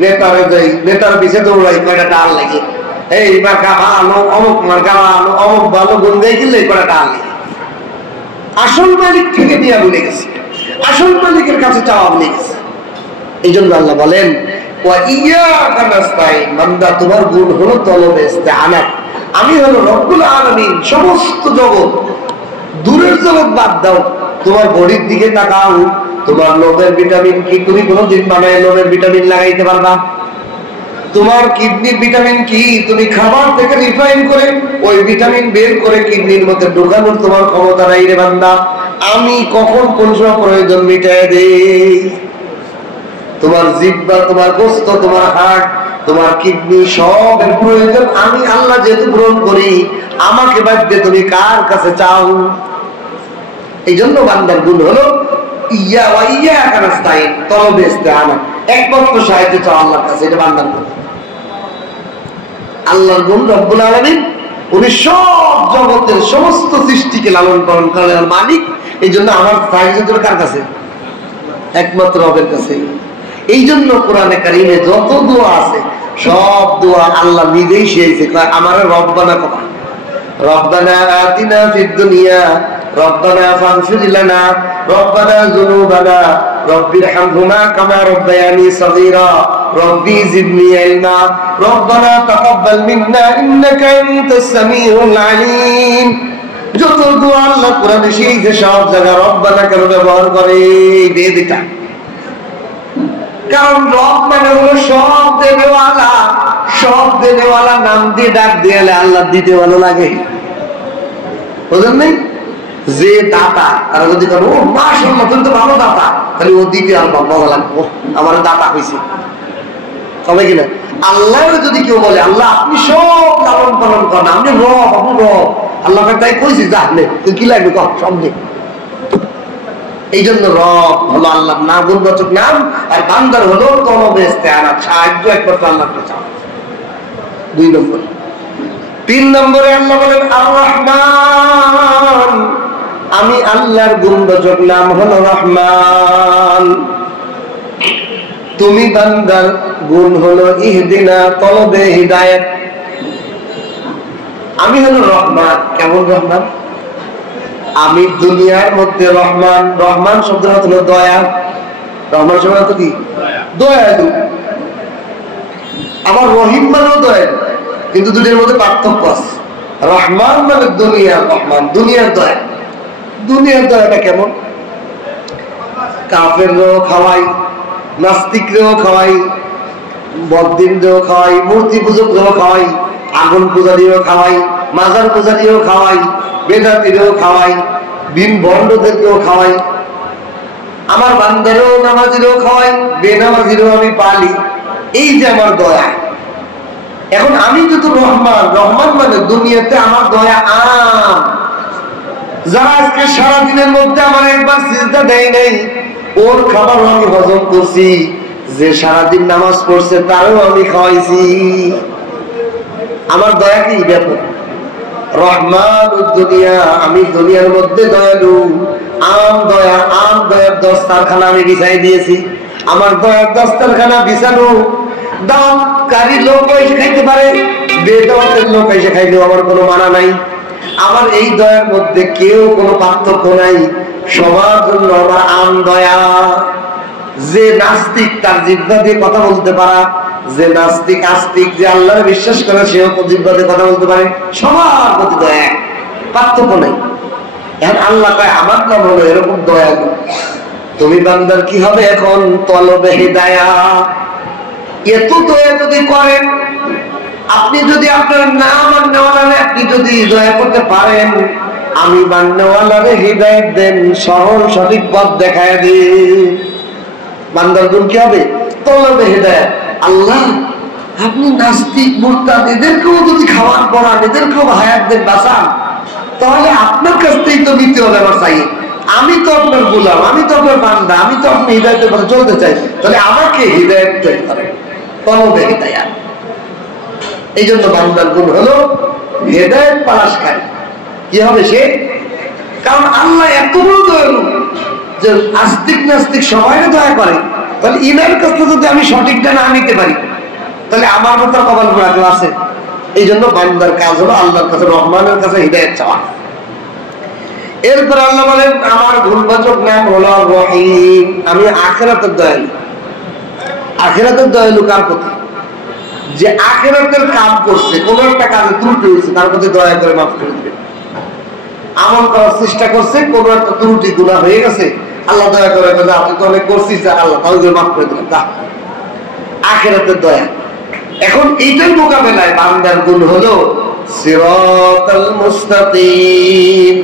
নেতারে যাই, নেতার পিছিয়ে দৌড়াই, কয়টা টাল লাগে, এই মার্কা ভালো, অমুক মার্কা ভালো, অমুক ভালো, গুণ দিয়ে কিনলে কয়টা টাল লাগে। আসল মালিক থেকে দিয়া ভুলে গেছে, আসল মালিকের কাছে চাওয়া ভুলে গেছে। এই জন্য আল্লাহ বলেন, ওয়া ইয়াকা নাস্তাইন, বান্দা তোমার গুণ হলো তলবে ইস্তিআনা, আমি হলো রব্বুল আলামিন। সমস্ত জগৎ, দূরের জগৎ বাদ দাও, তোমার বডির দিকে তাকাও, তোমার লোমের ভিটামিন কি তুমি কোনোদিন বানায় লোমের ভিটামিন লাগাইতে পারবা? তোমার কিডনির ভিটামিন কি তুমি খাবার থেকে রিফাইন করে ওই ভিটামিন বের করে কিডনির মধ্যে ঢোকানোর তোমার ক্ষমতা নাই রে বান্দা। আমি কখন কোন সময় প্রয়োজন মিটাই দেই। তোমার জিহ্বা, তোমার গোশত, তোমার হার্ট, তোমার কিডনি সবের প্রয়োজন আমি আল্লাহ যেহেতু পূরণ করি, আমাকে বাদ দিয়ে তুমি কার কাছে চাও? এই জন্য বান্দার গুণ হলো ইয়া ওয়া ইয়াকা নাস্তাইন, তলবে ইস্তিআনা, একমাত্র সাহায্য চাও আল্লাহর কাছে। এটা বান্দার গুণ। আল্লাহর গুণ রব্বুল আলামিন, উনি সব জগতের সমস্ত সৃষ্টিকে লালন পালন করার মালিক। এই জন্য আমার কার কাছে? একমাত্র রবের কাছে। এই জন্য কোরআনে কারিমে যত দোয়া আছে সব দোয়া আল্লাহ নিজেই শিখেছে। আমার রব্বানা কথা, রব্বানা আতিনা ফিদ দুনিয়া, রব্বানা ফাগফির লানা, রব্বানা যুনুবানা, রব্বিরহামহুমা কামা রাব্বায়ানি সগীরা, রব্বি জিদনি ইলমা, রব্বানা তাকাব্বাল মিন্না ইন্নাকা আনতাস সামিউল আলিম। যত দোয়া আল্লাহ কোরআনে শিখেছে সব জায়গায় রব্বানা কেন ব্যবহার করে? বেদিটা, কারণ রব মানে হলো সব দেনেওয়ালা। সব দেনেওয়ালা নাম দিয়ে ডাক দিয়ে আল্লাহ দিতে ভালো লাগে, বুঝলেন নাই? যে দাতা তারা যদি বলে ও মাশাআল্লাহ তুমি তো ভালো দাতা, তাহলে ও দিতে আল্লাহ ভালো লাগবে, আমার দাতা হয়েছে, হবে কিনা? আল্লাহ যদি কেউ বলে আল্লাহ আপনি সব লালন পালন করেন, আপনি রব, আপনি রব, আল্লাহ তাই কইছি যা নে তুই কি লাগবে কর সব নে। এই জন্য রব হলো আল্লাহর নাম, গুণবাচক নাম, আর বান্দার হলো তলবে ইস্তেআনাত, সাহায্য একমাত্র আল্লাহকে চাও। 2 নম্বর। 3 নম্বরে আল্লাহ বলেন আর রহমান, আমি আল্লাহর গুণবাচক নাম হলো রহমান। তুমি বান্দার গুণ হলো ইহদিনা, তলবে হিদায়াত। আমি হলো রহমান। কেমন রহমান? আমি দুনিয়ার মধ্যে রহমান। রহমান শব্দের অর্থ হলো দয়া। রহমান শব্দের অর্থ কি? দয়ালু। আবার রহিম মানেও দয়ালু, কিন্তু দুটোর মধ্যে পার্থক্য আছে। রহমান মানে দুনিয়ার রহমান, দুনিয়ার দয়া। দুনিয়ার দয়াটা কেমন? কাফেররাও খাওয়াই, নাস্তিকরাও খাওয়াই, বদ্দিনরাও খাওয়াই, মূর্তি পূজকরাও খাওয়াই, আগুন পূজারীও খাওয়াই, মাজার পূজারীও খাওয়াই, বেদাতিরও খাওয়াই, বিন বন্ডদেরকেও খাওয়াই, আমার বান্দারও নামাজিরও খাওয়াই, বেনামাজিরও আমি পালি। এই যে আমার দয়া। এখন আমি যদি রহমান, রহমান মানে দুনিয়াতে আমার দয়া আম। যারা আজকে সারাদিনের মধ্যে আমার একবার সিজদা দেয় নাই, ওর খাবারও আমি হজম করছি। যে সারাদিন নামাজ পড়ছে তারও আমি খাওয়াইছি। আমার দয়া কি ব্যাপক। রহমান দুনিয়া, আমি দুনিয়ার মধ্যে দয়ালু। আম দয়া, আম দয়ার দস্তারখানা আমি বিছাই দিয়েছি। আমার দয়ার দস্তারখানা বিছানো। দাওয়াতকারী লোক এসে খাইতে পারে, বেদাওয়াতের লোক এসে খাইলেও আমার কোনো মানা নাই। আমার এই দয়ার মধ্যে কেউ কোনো পার্থক্য নাই, সবার জন্য আমার আম দয়া। যে নাস্তিক তার জিহ্বা দিয়ে কথা বলতে পারা, যে নাস্তিক আস্তিক, যে আল্লাহর বিশ্বাস করে সেও জিহ্বা দিয়ে কথা বলতে পারে, সবার প্রতি দয়া, পার্থক্য নাই। এখন আল্লাহ কয় আমার নাম হলো এরকম দয়ালু। তুমি বান্দার কি হবে এখন? তলবে হিদায়াত। এত দয়া যদি করেন আপনি, যদি আপনার না মান্যওয়ালারে আপনি যদি দয়া করতে পারেন, আমি মান্যওয়ালারে হিদায়াত দেন, সরল সঠিক পথ দেখায় দিন। বান্দার গুণ কি হবে? তলবে হিদায়াত। আল্লাহ আপনি নাস্তিক মুরতাদ এদেরকেও যদি খাওয়ান পড়ান, এদেরকেও হায়াত দেন, বাঁচান, তাহলে আপনার কাছ থেকেই তো নিতে হবে আমার চাই। আমি তো আপনার গোলাম, আমি তো আপনার বান্দা, আমি তো আপনি হিদায়াতের পথে চলতে চাই, তাহলে আমাকে হিদায়াত তৈরি করেন, তলবে হিদায়াত। এই জন্য বান্দার গুণ হলো হিদায়াত পালাশকারী। কি হবে সে? কারণ আল্লাহ এত বড় দয়ালু যে আস্তিক নাস্তিক সবাই দয়া করে। তাহলে ইনার কাছে যদি আমি সঠিকটা না নিতে পারি, তাহলে আমার মতো কপাল পোড়া কেউ আছে? এই জন্য বান্দার কাজ হলো আল্লাহর কাছে, রহমানের কাছে হিদায়াত চাওয়া। এরপর আল্লাহ বলেন আমার গুণবাচক নাম হলো রহিম, আমি আখিরাতের দয়ালু। আখিরাতের দয়ালু কার প্রতি? যে আখিরাতের কাজ করছে, কোন একটা কাজে ত্রুটি হয়েছে, তার প্রতি দয়া করে মাফ করে দিবেন। আমল করার চেষ্টা করছে, কোন একটা ত্রুটি গুনাহ হয়ে গেছে, আল্লাহ দয়া করে আপনি তো অনেক করছিস, আল্লাহ তাহলে মাফ করে দিলেন। তা আখিরাতের দয়া। এখন এইটার মোকাবেলায় বান্দার গুণ হলো সিরাতাল মুস্তাকিম।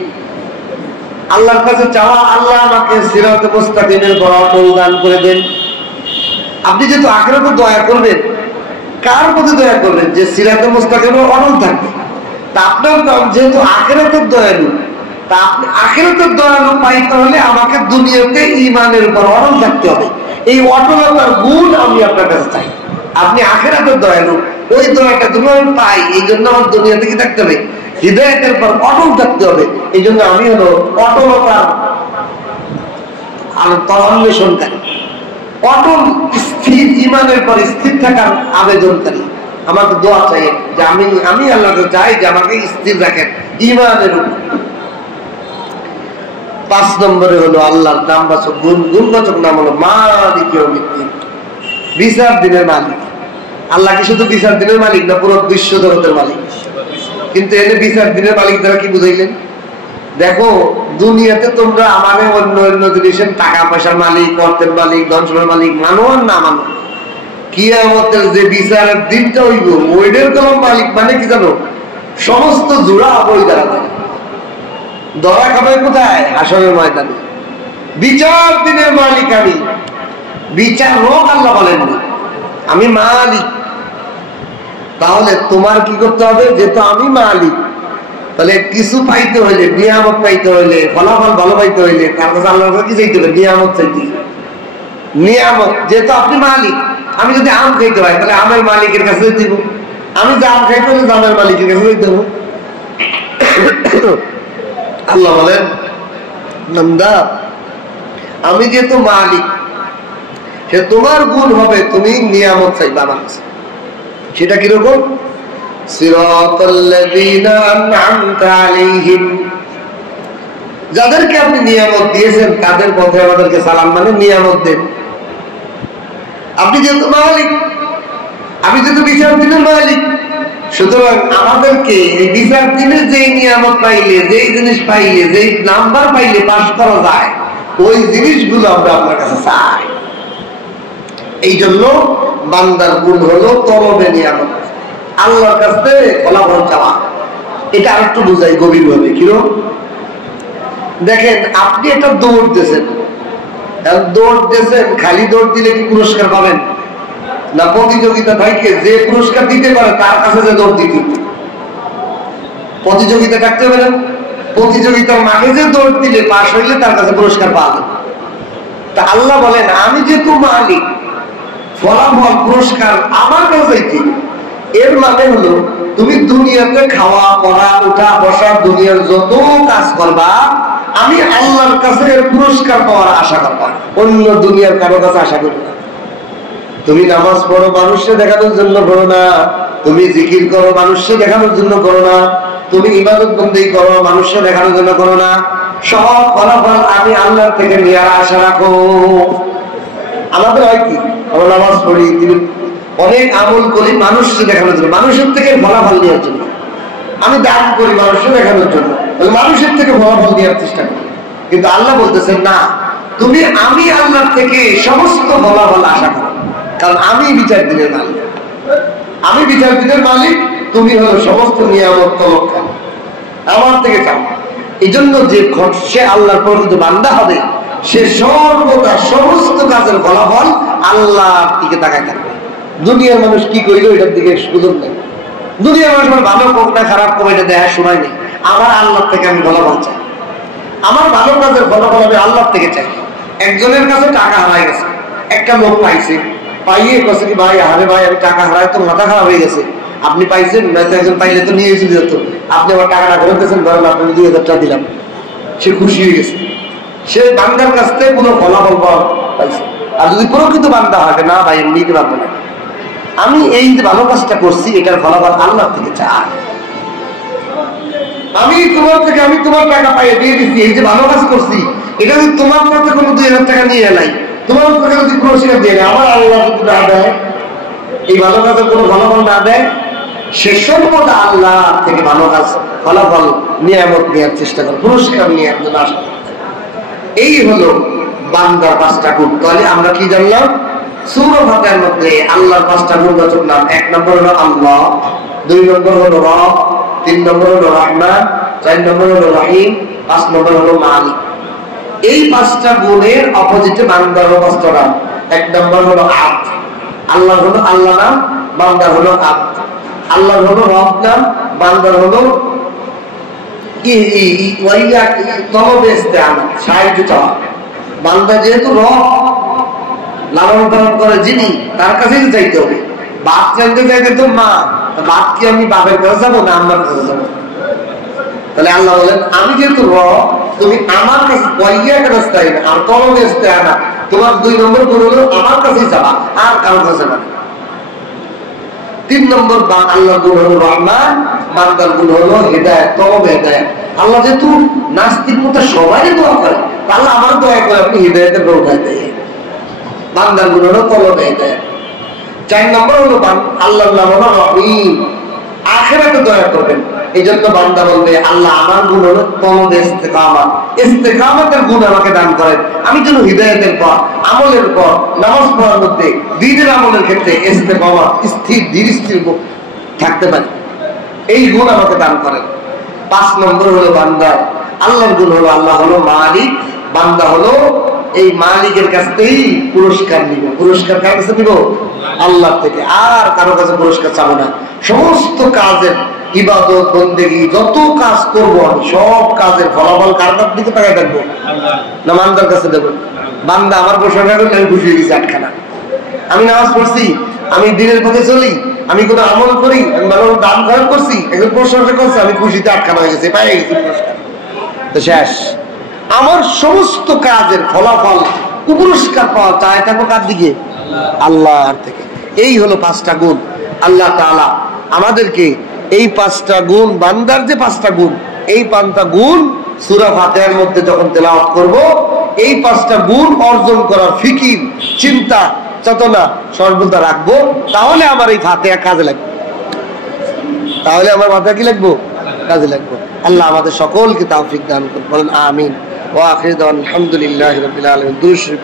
আল্লাহর কাছে চাওয়া, আল্লাহ আমাকে সিরাতে মুস্তাকিমের উপর অটল দান করে দেন। আপনি যেহেতু আখিরাতে দয়া করবেন, কার প্রতি দয়া করবেন? যে সিরাতে মুস্তাকিমের অটল থাকবে। তা আপনার নাম যেহেতু আখিরাতের দয়ালু, তা আপনি আখিরাতের দয়ালু পাইতে হলে আমাকে দুনিয়াতে ঈমানের উপর অটল থাকতে হবে। এই অটলতার গুণ আমি আপনার কাছে চাই। আপনি আখিরাতের দয়ালু, ওই দয়াটা তুমি আমি পাই, এই জন্য আমার দুনিয়াতে কি থাকতে হবে? হৃদয়ের পর অটল থাকতে হবে। এই জন্য আমি হলো অটলতা আর অন্বেষণকারী, অটল স্থির ইমানের পর স্থির থাকার আবেদনকারী। আমাকে দোয়া চাই যে আমি আল্লাহকে চাই যে আমাকে স্থির রাখেন ইমানের উপর। 5 নম্বরে হলো আল্লাহর নামবাচক গুণবাচক নাম হলো মালিক ইয়াউমিদ্দিন, বিচার দিনের মালিক। আল্লাহ কি শুধু বিচার দিনের মালিক না, পুরো বিশ্ব জগতের মালিক। কিন্তু এনে বিচার দিনের মালিক দ্বারা কি বুঝাইলেন? দেখো দুনিয়াতে তোমরা আমাদের অন্য অন্য জিনিসের টাকা পয়সার মালিক, অর্থের মালিক, ধন সম্পদের মালিক মানো আর না মানো, কিয়ামতের যে বিচারের দিনটা হইব ওইটার কোনো মালিক মানে কি জানো? সমস্ত জোড়া বই দ্বারা ধরা খাবে কোথায়? হাসরের ময়দানে। বিচার দিনের মালিক আমি, বিচার হোক আল্লাহ বলেননি, আমি মালিক। তাহলে তোমার কি করতে হবে? যেহেতু আমি মালিক, তাহলে কিছু পাইতে হইলে, নিয়ামত পাইতে হইলে, ফলাফল ভালো পাইতে হইলে তার কাছে আল্লাহর কাছে কি চাইতে হবে? নিয়ামত চাইতে। নিয়ামত যেহেতু আপনি মালিক, আমি যদি আম খাইতে হয় তাহলে আমের মালিকের কাছে দিব, আমি জাম খাইতে হলে জামের মালিকের কাছে দেবো। আল্লাহ বলেন বান্দা আমি যেহেতু মালিক, সে তোমার গুণ হবে তুমি নিয়ামত চাইবা আমার কাছে। সেটা কিরকম? সিরাতাল্লাযীনা আন'আমতা আলাইহিম, যাদেরকে আপনি নিয়ামত দিয়েছেন তাদের পথে আমাদেরকে সালাম, মানে নিয়ামত দেন। আপনি যেহেতু মালিক, আমি যেহেতু বিচার দিনের মালিক, সুতরাং আমাদেরকে এই বিচার দিনের যেই নিয়ামত পাইলে, যেই জিনিস পাইলে, যেই নাম্বার পাইলে পাস করা যায়, ওই জিনিসগুলো আমরা আপনার কাছে চাই। এই জন্য বান্দার গুণ হলো তলবে নিয়ামত, আল্লাহর কাছে ফলাফল চাওয়া। এটা আরেকটু বুঝাই গভীরভাবে। কিরকম? দেখেন আপনি একটা দৌড় দিয়েছেন, দৌড় দিয়েছেন, খালি দৌড় দিলে কি পুরস্কার পাবেন না? প্রতিযোগিতা থাকে, যে পুরস্কার দিতে পারে তার কাছে যে দৌড় দিতে, প্রতিযোগিতা থাকতে পারে। প্রতিযোগিতার মাঠে যে দৌড় দিলে পাশ হইলে তার কাছে পুরস্কার পাবেন। তা আল্লাহ বলেন আমি যেহেতু মালিক, ফলাফল পুরস্কার আমার কাছে। এর মানে হলো তুমি দুনিয়াতে খাওয়া পড়া উঠা বসা দুনিয়ার যত কাজ করবা, আমি আল্লাহর কাছে এর পুরস্কার পাওয়ার আশা করবা, অন্য দুনিয়ার কারো কাছে আশা করবে না। তুমি নামাজ পড়ো মানুষকে দেখানোর জন্য করো না, তুমি জিকির করো মানুষকে দেখানোর জন্য করো না, তুমি ইবাদত বন্দেগী করো মানুষকে দেখানোর জন্য করো না, সব ফলাফল আমি আল্লাহর থেকে নেওয়ার আশা রাখো। আমাদের হয় কি, আমরা নামাজ পড়ি, অনেক আমল করি মানুষকে দেখানোর জন্য, মানুষের থেকে ফলাফল নেওয়ার জন্য। আমি দান করি মানুষকে দেখানোর জন্য, মানুষের থেকে ফলাফল নেওয়ার চেষ্টা করি। কিন্তু আল্লাহ বলতেছেন না, তুমি আমি আল্লাহর থেকে সমস্ত ফলাফল আশা করো, কারণ আমি বিচার দিনের মালিক। আমি বিচার দিনের মালিক, তুমি হলো সমস্ত নিয়ামত তলবকারী, আমার থেকে চাও। এই জন্য যে সে আল্লাহর প্রকৃত বান্দা হবে, সে সর্বদা সমস্ত কাজের ফলাফল আল্লাহর দিকে তাকায় থাকবে। দুনিয়ার মানুষ কি করিল এটার দিকে সুযোগ নেই। দুনিয়ার মানুষ ভালো হোক না খারাপ হোক এটা দেখার সময় নেই। আমার আল্লাহর থেকে আমি ফলাফল চাই, আমার ভালো কাজের ফলাফল আমি আল্লাহর থেকে চাই। একজনের কাছে টাকা হারাই গেছে, একটা লোক পাইছে, পাইয়ে কাছে কি ভাই আরে ভাই আমি টাকা হারাই তো মাথা খারাপ হয়ে গেছে, আপনি পাইছেন না? একজন পাইলে তো নিয়ে চলে যেত, আপনি আমার টাকাটা ঘুরতেছেন, ধরেন আপনি 2000 টাকা দিলাম। সে খুশি হয়ে গেছে, সে বান্দার কাছ থেকে কোনো ফলাফল পাইছে। আর যদি প্রকৃত বান্দা হয় না ভাই এমনি নিতে পারবো না, আমি এই যে ভালো কাজটা করছি এটার ফলাফল আল্লাহ থেকে চাই। আমি তোমার থেকে আমি তোমার টাকা পাইয়ে দিয়ে দিচ্ছি, এই যে ভালো কাজ করছি এটা যদি তোমার কাছে কোনো 2000 টাকা নিয়ে এলাই, তোমার থেকে যদি পুরস্কার দিয়ে আমার আল্লাহ যদি না দেয়, এই ভালো কাজের কোনো ফলাফল না দেয়, সে সর্বদা আল্লাহ থেকে ভালো কাজ ফলাফল নিয়ামত নেওয়ার চেষ্টা করে, পুরস্কার নেওয়ার জন্য আশা করে। এই হলো বান্দার 5টা গুণ। তাহলে আমরা কি জানলাম? সূরা ফাতিহার মধ্যে আল্লাহর 5টা গুণবাচক নাম। 1 নম্বর হলো আল্লাহ, 2 নম্বর হলো রব, 3 নম্বর হলো রহমান, 4 নম্বর হলো রহিম, 5 নম্বর হলো মালিক। এই 5টা গুণের অপোজিটে বান্দার 5টা নাম। 1 নম্বর হলো আব্দ, আল্লাহ হলো আল্লাহ নাম, বান্দার হলো আব্দ। আল্লাহ হলো রব নাম, বান্দার হলো সাহায্য চাওয়া। বান্দা যেহেতু রব, লালন পালন করে যিনি, তার কাছেই চাইতে হবে। বাপ চাইতে চাইতে তো মা, বাপ কি আমি বাপের কাছে যাবো না আমার কাছে যাবো? তাহলে আল্লাহ বলেন আমি যেহেতু রব, তুমি আমার কাছে পয়গিয়া কেন চাই না, আর তলবে চাই না, তোমার 2 নম্বর গুণ হলো আমার কাছেই যাবা, আর কারোর কাছে না। 3 নম্বর আল্লাহর গুণ হলো রহমান, বান্দার গুণ হলো হিদায়াত, তলবে হিদায়াত। আল্লাহ যেহেতু নাস্তিক মতো সবাই দোয়া করে, আল্লাহ আমার দোয়া করে আপনি হিদায়াতের দোয়া দেয়। বান্দার গুণ হলো তলবে হিদায়াত। 4 নম্বর হলো আল্লাহর নাম হলো রহিম, আখিরাতে দয়া করবেন। এই জন্য বান্দা বলবে আল্লাহ আমার গুণ হলো তলবে ইস্তেকামাত, ইস্তেকামাতের গুণ আমাকে দান করেন, আমি যেন হিদায়াতের পর, আমলের পর, নামাজ পড়ার মধ্যে, দ্বীনের আমলের ক্ষেত্রে ইস্তেকামাত, স্থির ধীর স্থির থাকতে পারি, এই গুণ আমাকে দান করেন। 5 নম্বর হলো বান্দার আল্লাহর গুণ হলো আল্লাহ হলো মালিক, বান্দা হলো এই মালিকের কাছ থেকেই পুরস্কার নিব। পুরস্কার কার কাছে নিব? আল্লাহ থেকে, আর কারো কাছে পুরস্কার চাবো না। সমস্ত কাজের ইবাদত বন্দেগী যত কাজ করবো আমি, সব কাজের ফলাফল কার দিকে তাকাই থাকবো? না বান্দার কাছে দেবো। বান্দা আমার প্রশংসা করলে আমি খুশি হয়ে গেছি আটখানা। আমি নামাজ পড়ছি, আমি দিনের পথে চলি, আমি কোনো আমল করি, আমি ভালো দান খরচ করছি, একজন প্রশংসা করছে, আমি খুশিতে আটখানা হয়ে গেছি, পাই গেছি পুরস্কার, তো শেষ। আমার সমস্ত কাজের ফলাফল পুরস্কার পাওয়া চায় থাকবো কার দিকে? আল্লাহর থেকে। এই হলো 5টা গুণ। আল্লাহ তাআলা আমাদেরকে এই 5টা গুণ, বান্দার যে 5টা গুণ, এই 5টা গুণ সূরা ফাতিহার মধ্যে যখন তেলাওয়াত করব, এই 5টা গুণ অর্জন করার ফিকির, চিন্তা, চেতনা সর্বদা রাখবো। তাহলে আমার এই ফাতিহা কাজে লাগবে, তাহলে আমার মাথায় কি লাগবো? কাজে লাগবো। আল্লাহ আমাদের সকলকে তৌফিক দান করুন, বলেন আমিন। ওয়া আখিরু দাওয়ানা আলহামদুলিল্লাহি রাব্বিল আলামিন। দুরূদ শরীফ।